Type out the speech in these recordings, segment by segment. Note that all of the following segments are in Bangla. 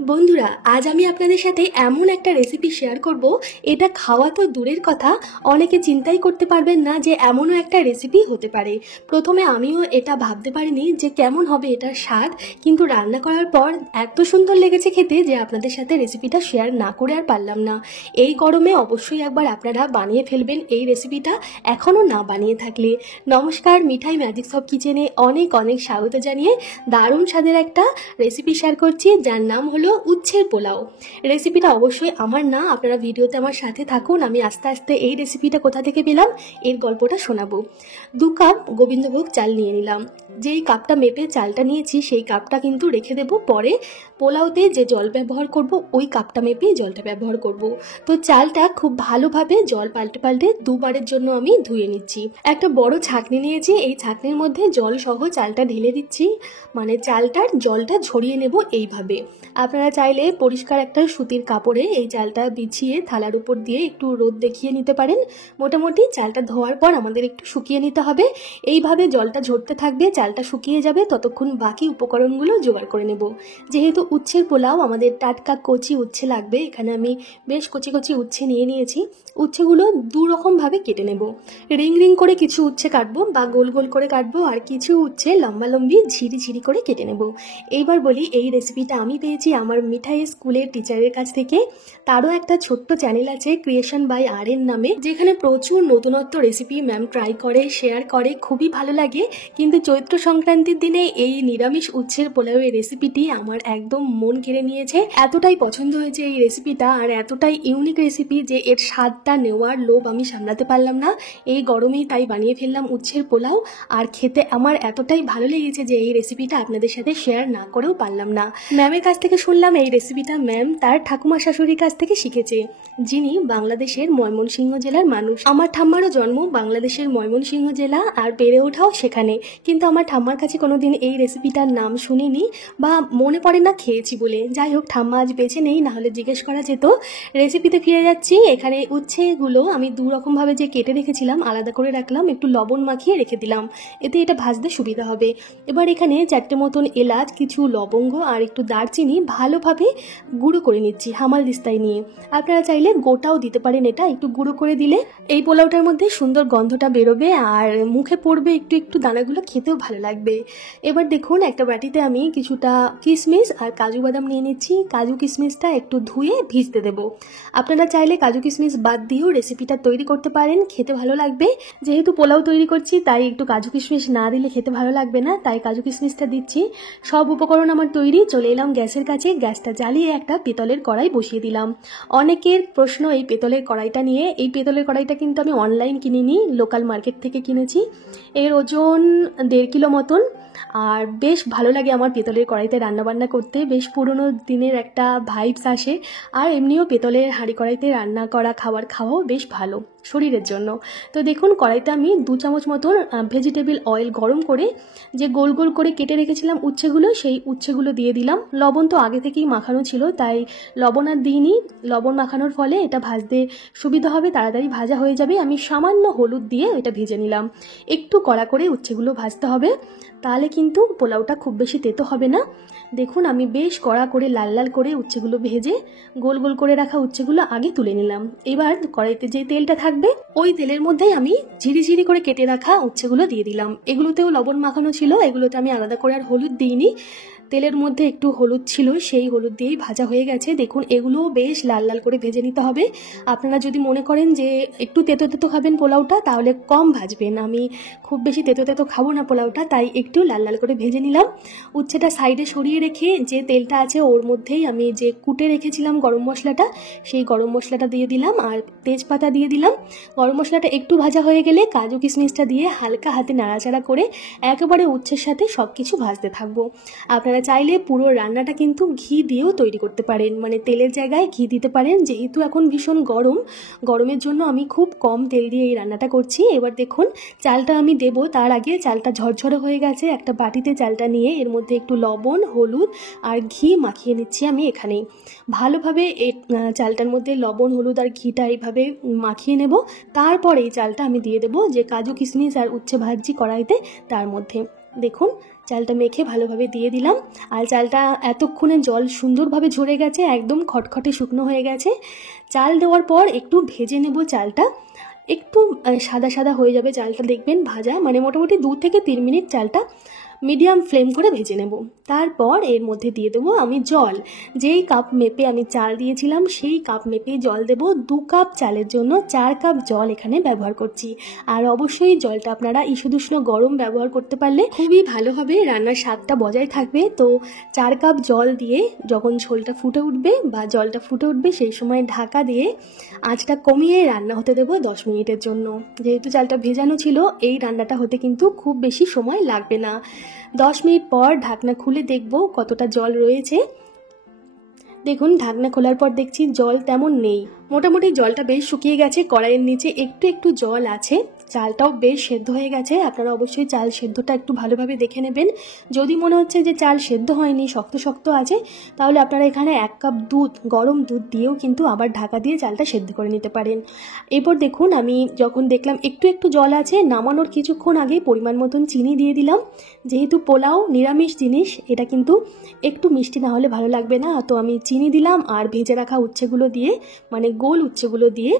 বন্ধুরা, আজ আমি আপনাদের সাথে এমন একটা রেসিপি শেয়ার করব, এটা খাওয়া তো দূরের কথা, অনেকে চিন্তাই করতে পারবেন না যে এমনও একটা রেসিপি হতে পারে। প্রথমে আমিও এটা ভাবতে পারিনি যে কেমন হবে এটার স্বাদ, কিন্তু রান্না করার পর এত সুন্দর লেগেছে খেতে যে আপনাদের সাথে রেসিপিটা শেয়ার না করে আর পারলাম না। এই গরমে অবশ্যই একবার আপনারা বানিয়ে ফেলবেন এই রেসিপিটা, এখনও না বানিয়ে থাকলে। নমস্কার, মিঠাই ম্যাজিক সব কিচেনে অনেক অনেক স্বাগত জানিয়ে দারুণ স্বাদের একটা রেসিপি শেয়ার করছি, যার নাম হলো উচ্ছের পোলাও। রেসিপিটা অবশ্যই আমার না, আপনারা ভিডিওতে আমার সাথে থাকুন। আমি আস্তে আস্তে এই রেসিপিটা কোথা থেকে পেলাম এর গল্পটা শোনাবো। 2 কাপ গোবিন্দভোগ চাল নিয়ে নিলাম। যেই কাপটা মেপে চালটা নিয়েছি সেই কাপটা কিন্তু রেখে দেব, পরে পোলাওতে যে জল ব্যবহার করব ওই কাপটা মেপে জলটা ব্যবহার করব। তো চালটা খুব ভালোভাবে জল পাল্টে পাল্টে দুবারের জন্য আমি ধুয়ে নিচ্ছি। একটা বড় ছাঁকনি নিয়েছি, এই ছাঁকনির মধ্যে জল সহ চালটা ঢেলে দিচ্ছি, মানে চালটার জলটা ঝরিয়ে নেব এইভাবে। আপনারা চাইলে পরিষ্কার একটা সুতির কাপড়ে এই চালটা বিছিয়ে থালার উপর দিয়ে একটু রোদ দেখিয়ে নিতে পারেন। মোটামুটি চালটা ধোয়ার পর আমাদের একটু শুকিয়ে নিতে হবে। এইভাবে জলটা ঝরতে থাকবে, চালটা শুকিয়ে যাবে, ততক্ষণ বাকি উপকরণগুলো জোগাড় করে নেব। যেহেতু উচ্ছের পোলাও, আমাদের টাটকা কচি উচ্ছে লাগবে। এখানে আমি বেশ কচি কচি উচ্ছে নিয়ে নিয়েছি। উচ্ছেগুলো 2 রকমভাবে কেটে নেব। রিং রিং করে কিছু উচ্ছে কাটবো বা গোল গোল করে কাটবো, আর কিছু উচ্ছে লম্বা লম্বি ঝিরি ঝিরি করে কেটে নেব। এইবার বলি, এই রেসিপিটা আমি পেয়েছি আমার মিঠাই স্কুলের টিচারের কাছ থেকে। তারও একটা ছোট্ট চ্যানেল আছে ক্রিয়েশন বাই আর এর নামে, যেখানে প্রচুর নতুনত্ব রেসিপি ম্যাম ট্রাই করে, শেয়ার করে, খুবই ভালো লাগে। কিন্তু চৈত্র সংক্রান্তির দিনে এই নিরামিষ উচ্ছের পোলাওয়ের রেসিপিটি আমার একদম মন কেড়ে নিয়েছে। এতটাই পছন্দ হয়েছে এই রেসিপিটা, আর এতটাই ইউনিক রেসিপি যে এর স্বাদটা নেওয়ার লোভ আমি সামলাতে পারলাম না। এই গরমেই তাই বানিয়ে ফেললাম উচ্ছের পোলাও, আর খেতে আমার এতটাই ভালো লেগেছে যে এই রেসিপিটা আপনাদের সাথে শেয়ার না করেও পারলাম না। ম্যামের কাছ থেকে শুনলাম এই রেসিপিটা ম্যাম তার ঠাকুমা শাশুড়ির কাছ থেকে শিখেছে, যিনি বাংলাদেশের ময়মনসিংহ জেলার মানুষ। আমার ঠাম্মারও জন্ম বাংলাদেশের ময়মনসিংহ জেলা, আর বেড়ে ওঠাও সেখানে। কিন্তু আমার ঠাম্মার কাছে কোনোদিন এই রেসিপিটার নাম শুনিনি বা মনে পড়ে না খেয়েছি বলে। যাই হোক, ঠাম্মা আজ বেঁচে নেই, না হলে জিজ্ঞেস করা যেত। রেসিপিতে ফিরে যাচ্ছি। এখানে উচ্ছেগুলো আমি 2 রকমভাবে যে কেটে রেখেছিলাম আলাদা করে রাখলাম, একটু লবণ মাখিয়ে রেখে দিলাম, এতে এটা ভাজতে সুবিধা হবে। এবার এখানে 4টে মতন এলাচ, কিছু লবঙ্গ আর একটু দারচিনি ভালোভাবে গুঁড়ো করে নিচ্ছি হামাল দিস্তায় নিয়ে। আপনারা চাইলে গোটাও দিতে পারেন, এটা একটু গুঁড়ো করে দিলে এই পোলাওটার মধ্যে সুন্দর গন্ধটা বেরোবে আর মুখে পড়বে একটু একটু, দানাগুলো খেতেও ভালো লাগবে। এবার দেখুন, একটা বাটিতে আমি কিছুটা কিশমিশ আর কাজু বাদাম নিয়ে নিচ্ছি। কাজু কিশমিশটা একটু ধুয়ে ভিজতে দেব। আপনারা চাইলে কাজু কিশমিশ বাদ দিয়েও রেসিপিটা তৈরি করতে পারেন, খেতে ভালো লাগবে। যেহেতু পোলাও তৈরি করছি তাই একটু কাজু কিশমিশ না দিলে খেতে ভালো লাগবে না, তাই কাজু কিশমিশটা দিচ্ছি। সব উপকরণ আমার তৈরি। চলে এলাম গ্যাসের কাছে, গ্যাসটা জ্বালিয়ে একটা পেতলের কড়াই বসিয়ে দিলাম। অনেকের প্রশ্ন এই পেতলের কড়াইটা নিয়ে। এই পেতলের কড়াইটা কিন্তু আমি অনলাইন কিনিনি, লোকাল মার্কেট থেকে কিনেছি। এর ওজন 1.5 কিলো মতন। আর বেশ ভালো লাগে আমার পেতলের কড়াইতে রান্নাবান্না করতে, বেশ পুরনো দিনের একটা ভাইবস আসে। আর এমনিও পেতলের হাঁড়ি কড়াইতে রান্না করা খাবার খাওয়াও বেশ ভালো শরীরের জন্য। তো দেখুন, কড়াইতে আমি 2 চামচ মতন ভেজিটেবল অয়েল গরম করে যে গোল গোল করে কেটে রেখেছিলাম উচ্ছেগুলো, সেই উচ্ছেগুলো দিয়ে দিলাম। লবণ তো আগে থেকেই মাখানো ছিল, তাই লবণ আর দিইনি। লবণ মাখানোর ফলে এটা ভাজতে সুবিধা হবে, তাড়াতাড়ি ভাজা হয়ে যাবে। আমি সামান্য হলুদ দিয়ে এটা ভেজে নিলাম। একটু কড়া করে উচ্ছেগুলো ভাজতে হবে, তাহলে কিন্তু পোলাওটা খুব বেশি তেতো হবে না। দেখুন, আমি বেশ কড়া করে লাল লাল করে উচ্ছেগুলো ভেজে গোল গোল করে রাখা উচ্ছেগুলো আগে তুলে নিলাম। এবার কড়াইতে যে তেলটা থাকবে ওই তেলের মধ্যেই আমি ঝিরি ঝিরি করে কেটে রাখা উচ্ছেগুলো দিয়ে দিলাম। এগুলোতেও লবণ মাখানো ছিল, এগুলোতে আমি আলাদা করে আর হলুদ দিইনি। তেলের মধ্যে একটু হলুদ ছিল, সেই হলুদ দিয়েই ভাজা হয়ে গেছে। দেখুন, এগুলোও বেশ লাল লাল করে ভেজে নিতে হবে। আপনারা যদি মনে করেন যে একটু তেতো তেতো খাবেন পোলাওটা, তাহলে কম ভাজবেন। আমি খুব বেশি তেতো তেতো খাবো না পোলাওটা, তাই একটু লাল লাল করে ভেজে নিলাম। উচ্ছেটা সাইডে সরিয়ে রেখে যে তেলটা আছে ওর মধ্যেই আমি যে কুটে রেখেছিলাম গরম মশলাটা, সেই গরম মশলাটা দিয়ে দিলাম আর তেজপাতা দিয়ে দিলাম। গরম মশলাটা একটু ভাজা হয়ে গেলে কাজু কিশমিশটা দিয়ে হালকা হাতে নাড়াচাড়া করে একেবারে উচ্ছের সাথে সব কিছু ভাজতে থাকবো। আপনারা চাইলে পুরো রান্নাটা কিন্তু ঘি দিয়েও তৈরি করতে পারেন, মানে তেলের জায়গায় ঘি দিতে পারেন। যেহেতু এখন ভীষণ গরমের জন্য আমি খুব কম তেল দিয়ে এই রান্নাটা করছি। এবার দেখুন, চালটা আমি দেবো তার আগে চালটা ঝরঝরে হয়ে গেছে। একটা বাটিতে চালটা নিয়ে এর মধ্যে একটু লবণ, হলুদ আর ঘি মাখিয়ে নিচ্ছি আমি এখানেই। ভালোভাবে এই চালটার মধ্যে লবণ, হলুদ আর ঘিটা এইভাবে মাখিয়ে নেব। তারপর এই চালটা আমি দিয়ে দেবো যে কাজু কিশমিশ আর উচ্ছে ভাজছি কড়াইতে, তার মধ্যে। দেখুন, চালটা মেখে ভালোভাবে দিয়ে দিলাম। আর চালটা এতক্ষণে জল সুন্দরভাবে ঝরে গেছে, একদম খটখটে শুকনো হয়ে গেছে। চাল দেওয়ার পর একটু ভেজে নেব চালটা, একটু সাদা সাদা হয়ে যাবে চালটা, দেখবেন ভাজা, মানে মোটামুটি 2 থেকে 3 মিনিট চালটা মিডিয়াম ফ্লেম করে ভেজে নেব। তারপর এর মধ্যে দিয়ে দেবো আমি জল। যেই কাপ মেপে আমি চাল দিয়েছিলাম সেই কাপ মেপেই জল দেব। 2 কাপ চালের জন্য 4 কাপ জল এখানে ব্যবহার করছি। আর অবশ্যই জলটা আপনারা ঈষদুষ্ণ গরম ব্যবহার করতে পারলে খুবই ভালো হবে, রান্নার স্বাদটা বজায় থাকবে। তো 4 কাপ জল দিয়ে যখন ঝোলটা ফুটে উঠবে বা জলটা ফুটে উঠবে সেই সময় ঢাকা দিয়ে আঁচটা কমিয়ে রান্না হতে দেবো 10 মিনিটের জন্য। যেহেতু চালটা ভেজানো ছিল, এই রান্নাটা হতে কিন্তু খুব বেশি সময় লাগবে না। 10 মিনিট পর ঢাকনা খুলে দেখব কতটা জল রয়েছে। দেখুন ঢাকনা খোলার পর দেখছি জল তেমন নেই, মোটামুটি জলটা বেশ শুকিয়ে গেছে। কড়াইয়ের নিচে একটু একটু জল আছে। চালটাও বেশ সেদ্ধ হয়ে গেছে। আপনারা অবশ্যই চাল সেদ্ধটা একটু ভালোভাবে দেখে নেবেন। যদি মনে হচ্ছে যে চাল সেদ্ধ হয়নি, শক্ত শক্ত আছে, তাহলে আপনারা এখানে 1 কাপ দুধ, গরম দুধ দিয়েও কিন্তু আবার ঢাকা দিয়ে চালটা সেদ্ধ করে নিতে পারেন। এরপর দেখুন আমি যখন দেখলাম একটু একটু জল আছে, নামানোর কিছুক্ষণ আগে পরিমাণ মতন চিনি দিয়ে দিলাম। যেহেতু পোলাও নিরামিষ জিনিস, এটা কিন্তু একটু মিষ্টি না হলে ভালো লাগবে না, তো আমি চিনি দিলাম। আর ভেজে রাখা উচ্ছেগুলো দিয়ে, মানে গোল উচ্ছেগুলো দিয়ে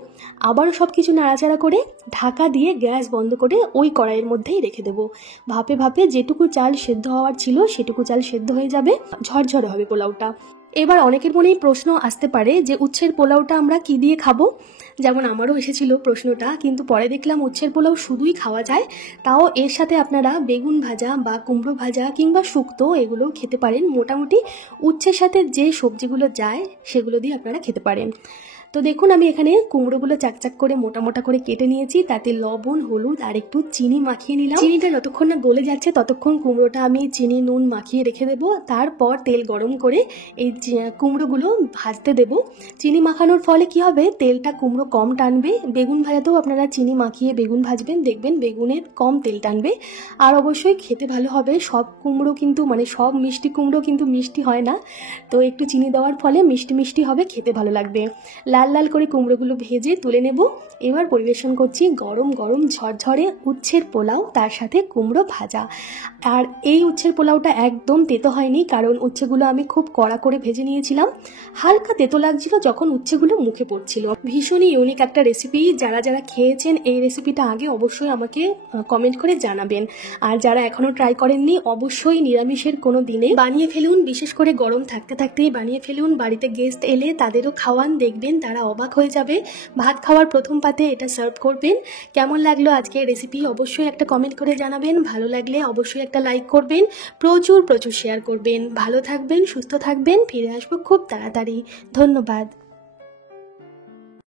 আবারও সব কিছু নাড়াচাড়া করে ঢাকা দিয়ে গ্যাস বন্ধ করে ওই কড়াইয়ের মধ্যেই রেখে দেবো। ভাপে ভাপে যেটুকু চাল সেদ্ধ হওয়ার ছিল সেটুকু চাল সেদ্ধ হয়ে যাবে, ঝরঝরে হবে পোলাওটা। এবার অনেকের মনেই প্রশ্ন আসতে পারে যে উচ্ছের পোলাওটা আমরা কি দিয়ে খাবো। যেমন আমারও এসেছিল প্রশ্নটা, কিন্তু পরে দেখলাম উচ্ছের পোলাও শুধুই খাওয়া যায়। তাও এর সাথে আপনারা বেগুন ভাজা বা কুমড়ো ভাজা কিংবা শুক্তো এগুলোও খেতে পারেন। মোটামুটি উচ্ছের সাথে যে সবজিগুলো যায় সেগুলো দিয়ে আপনারা খেতে পারেন। তো দেখুন আমি এখানে কুমড়োগুলো চাকচাক করে মোটা মোটা করে কেটে নিয়েছি, তাতে লবণ, হলুদ আর একটু চিনি মাখিয়ে নিলাম। চিনিটা যতক্ষণ না গলে যাচ্ছে ততক্ষণ কুমড়োটা আমি চিনি নুন মাখিয়ে রেখে দেবো। তারপর তেল গরম করে এই কুমড়োগুলো ভাজতে দেব। চিনি মাখানোর ফলে কি হবে, তেলটা কুমড়ো কম টানবে। বেগুন ভাজাতেও আপনারা চিনি মাখিয়ে বেগুন ভাজবেন, দেখবেন বেগুনের কম তেল টানবে। আর অবশ্যই খেতে ভালো হবে। সব কুমড়ো কিন্তু, মানে সব মিষ্টি কুমড়ো কিন্তু মিষ্টি হয় না, তো একটু চিনি দেওয়ার ফলে মিষ্টি মিষ্টি হবে, খেতে ভালো লাগবে। লাল লাল করে কুমড়োগুলো ভেজে তুলে নেব। এবার পরিবেশন করছি গরম গরম ঝরঝরে উচ্ছের পোলাও, তার সাথে কুমড়ো ভাজা। আর এই উচ্ছের পোলাওটা একদম তেতো হয়নি, কারণ উচ্ছেগুলো আমি খুব কড়া করে ভেজে নিয়েছিলাম। হালকা তেতো লাগছিল যখন উচ্ছেগুলো মুখে পড়ছিল। ভীষণই ইউনিক একটা রেসিপি। যারা যারা খেয়েছেন এই রেসিপিটা আগে অবশ্যই আমাকে কমেন্ট করে জানাবেন। আর যারা এখনো ট্রাই করেননি, অবশ্যই নিরামিষের কোনো দিনে বানিয়ে ফেলুন। বিশেষ করে গরম থাকতে থাকতেই বানিয়ে ফেলুন। বাড়িতে গেস্ট এলে তাদেরও খাওয়ান, দেখবেন তারা অবাক হয়ে যাবে। ভাত খাওয়ার প্রথম পাতে এটা সার্ভ করবেন। কেমন লাগলো আজকের রেসিপি অবশ্যই একটা কমেন্ট করে জানাবেন। ভালো লাগলে অবশ্যই একটা লাইক করবেন, প্রচুর প্রচুর শেয়ার করবেন। ভালো থাকবেন, সুস্থ থাকবেন। ফিরে আসবো খুব তাড়াতাড়ি। ধন্যবাদ।